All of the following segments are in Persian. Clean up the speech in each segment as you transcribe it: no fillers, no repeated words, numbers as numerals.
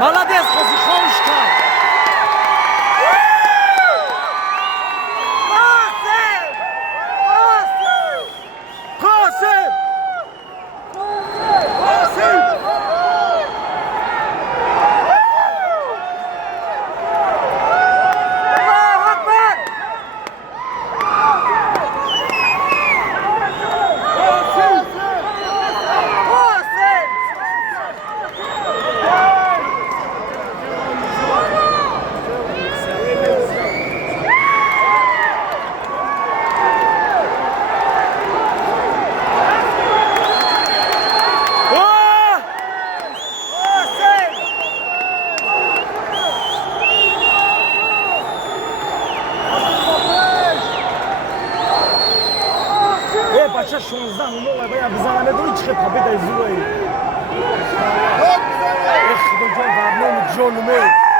Молодец, Хозихонушка! بچه 16 اونو باید بزنم بدونی چه پابه در زوری خدا جان برنامه جانومه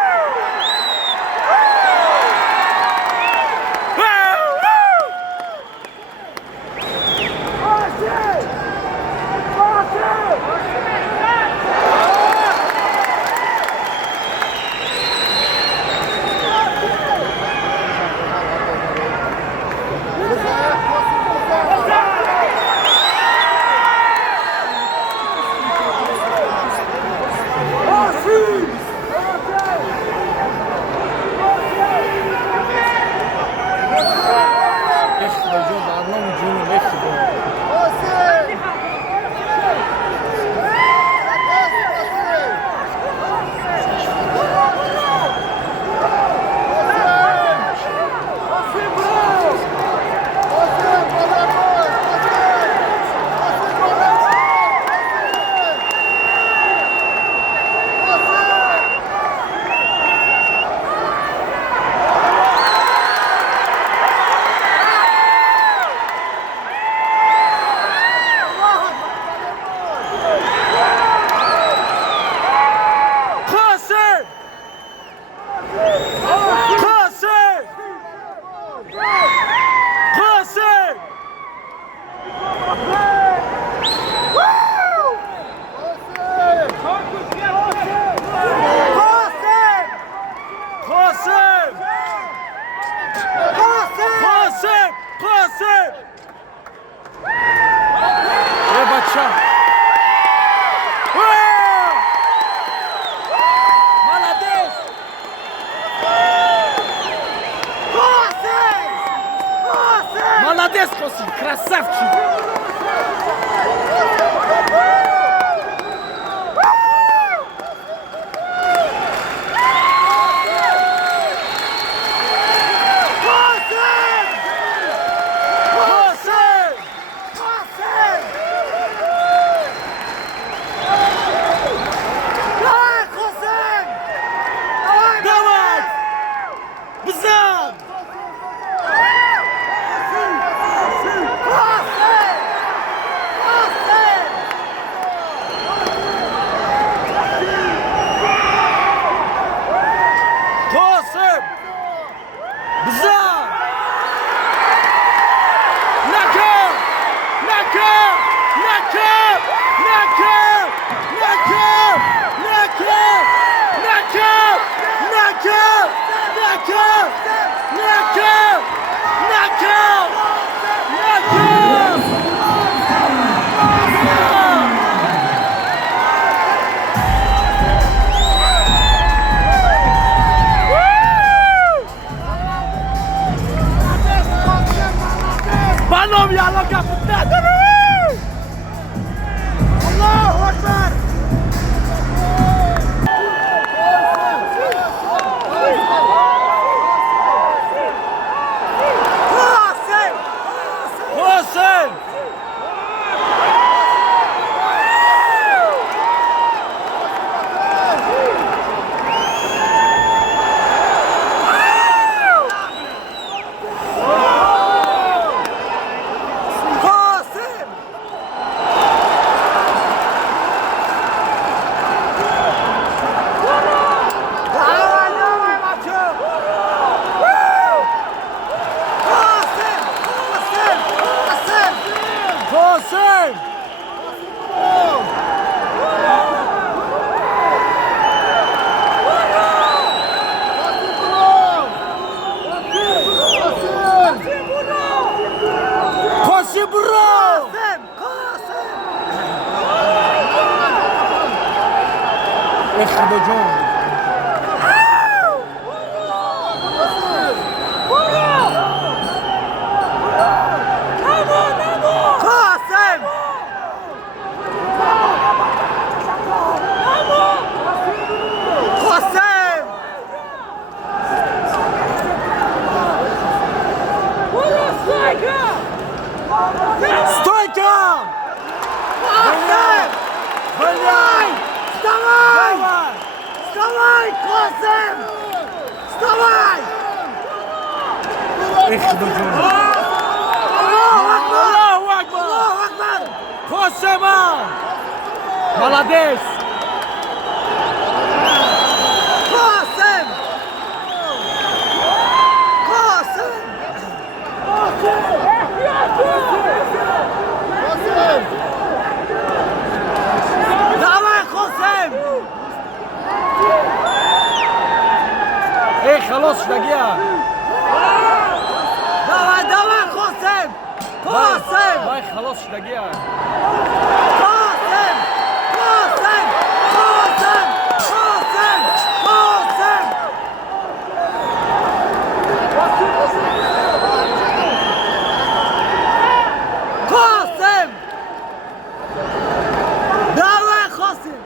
Молодец, Косин, красавчик! بزن قاسم بزن نکن نکن نکن نکن نکن نکن نکن نکن نکن نکن نکن نکن بانم یالا کفت نداره الله اکبر قاسم قاسم قاسم برو اخبا جان Стойка! Валяй! Вставай! Вставай, Косым! Вставай! Аллаху Акбар! Аллаху Акбар! Косыма! Молодец! Косым! Косым! Давай, Косым! Эй, خلاص دقيقة давай давай قاسم قاسم باي خلاص دقيقة قاسم قاسم قاسم قاسم قاسم قاسم давай قاسم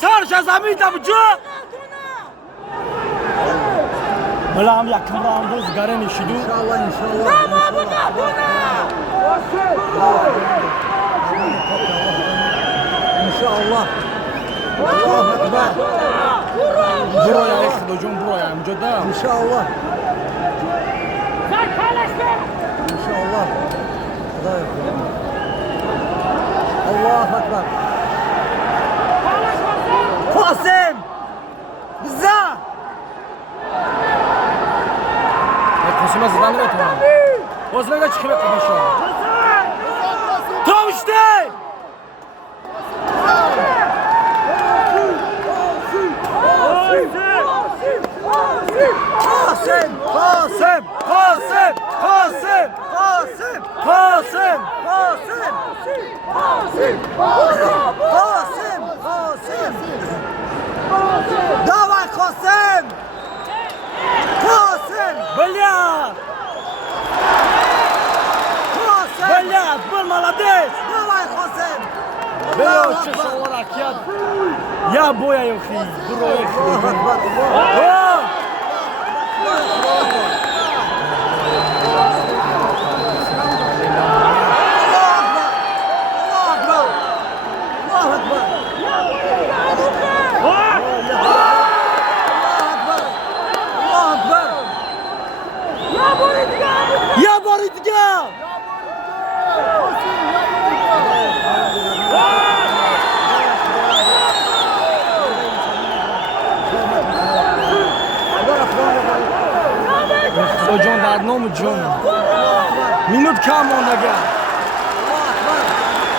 سرش زمین جو بلا هم یک کمرا هم روز گره نشیدو انشاءالله انشاءالله الله اکبر برو یا اخدا جون برو یا امجا دا انشاءالله انشاءالله الله اکبر قاسم بزا قاسم از زدن رو تمام باز نگه چی خیلی قدم شد تامشته قاسم قاسم قاسم قاسم قاسم قاسم قاسم قاسم قاسم давай قاسم قاسم بليات قاسم بليات بل молодец давай قاسم بليات شو وراك يد یا بویا یا خی برو یا خی یا باری دیگه خدا جان در نام جان مینوت کم ماندگه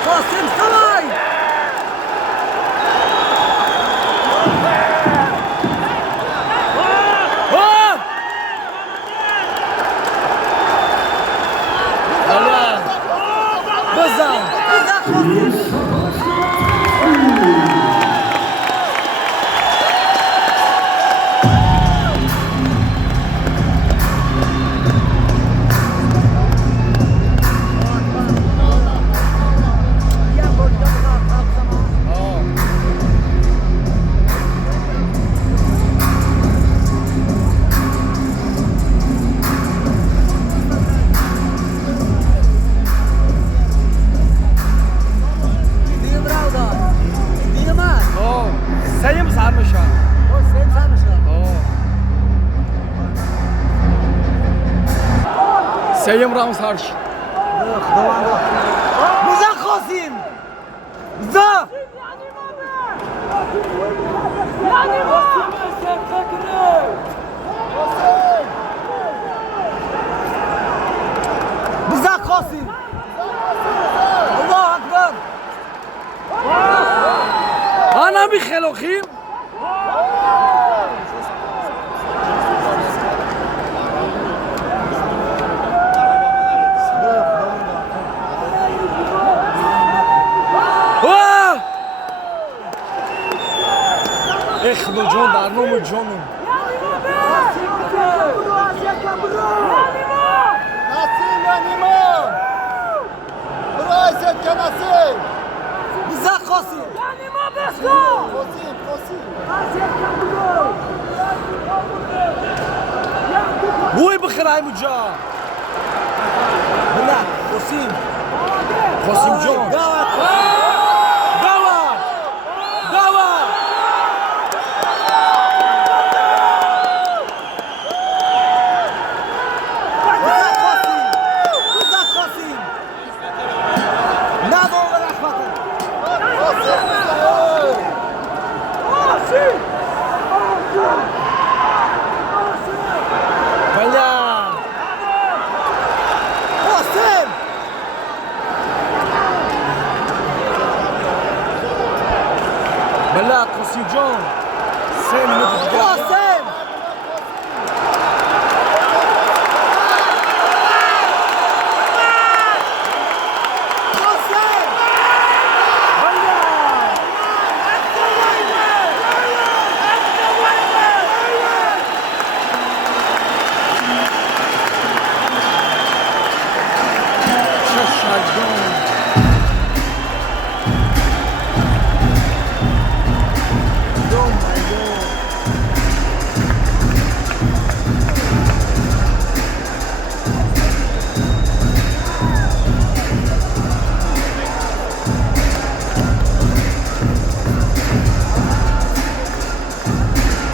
قاسم سلای سیم راوند هرش بزن قاسم بزن بزن قاسم الله اکبر انا بخلوخیم خدا جان در نام جانم نسیم یا نیما برای سید که نسیم بزن قاسم بوی بخیر ای مجا بله قاسم جان بله قاسم جان 3 minut دیگه قاسم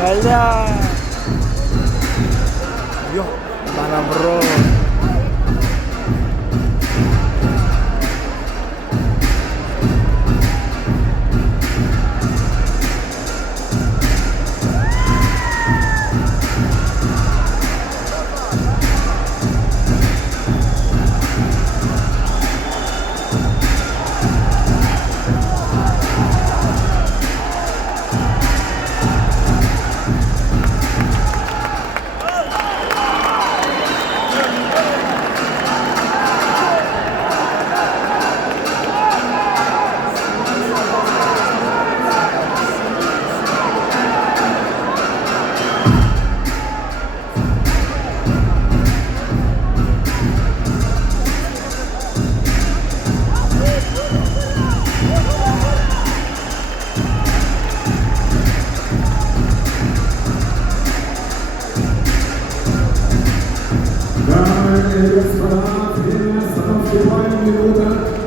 Bala. Yo, mana bro.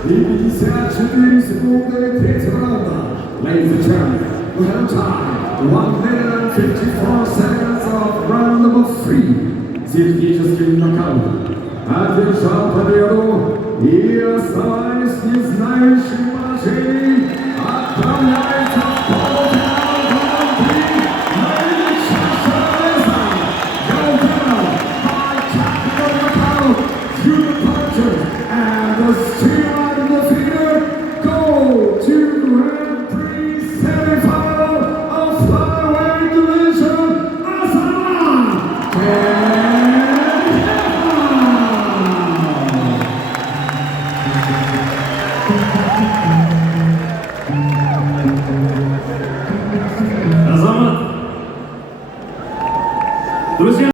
Ladies and gentlemen, we have time 1 minute and 54 seconds of round number 3. Технический нокаут. Одержал победу и оставаясь не знающим положений, отправляется в полуфинал Гран-при наивысшего веса. Go down by tactical knockout through the punches and the streamline in the finger. Go to Grand-Prix semifinal of flyweight division, Osama. Азамат, друзья.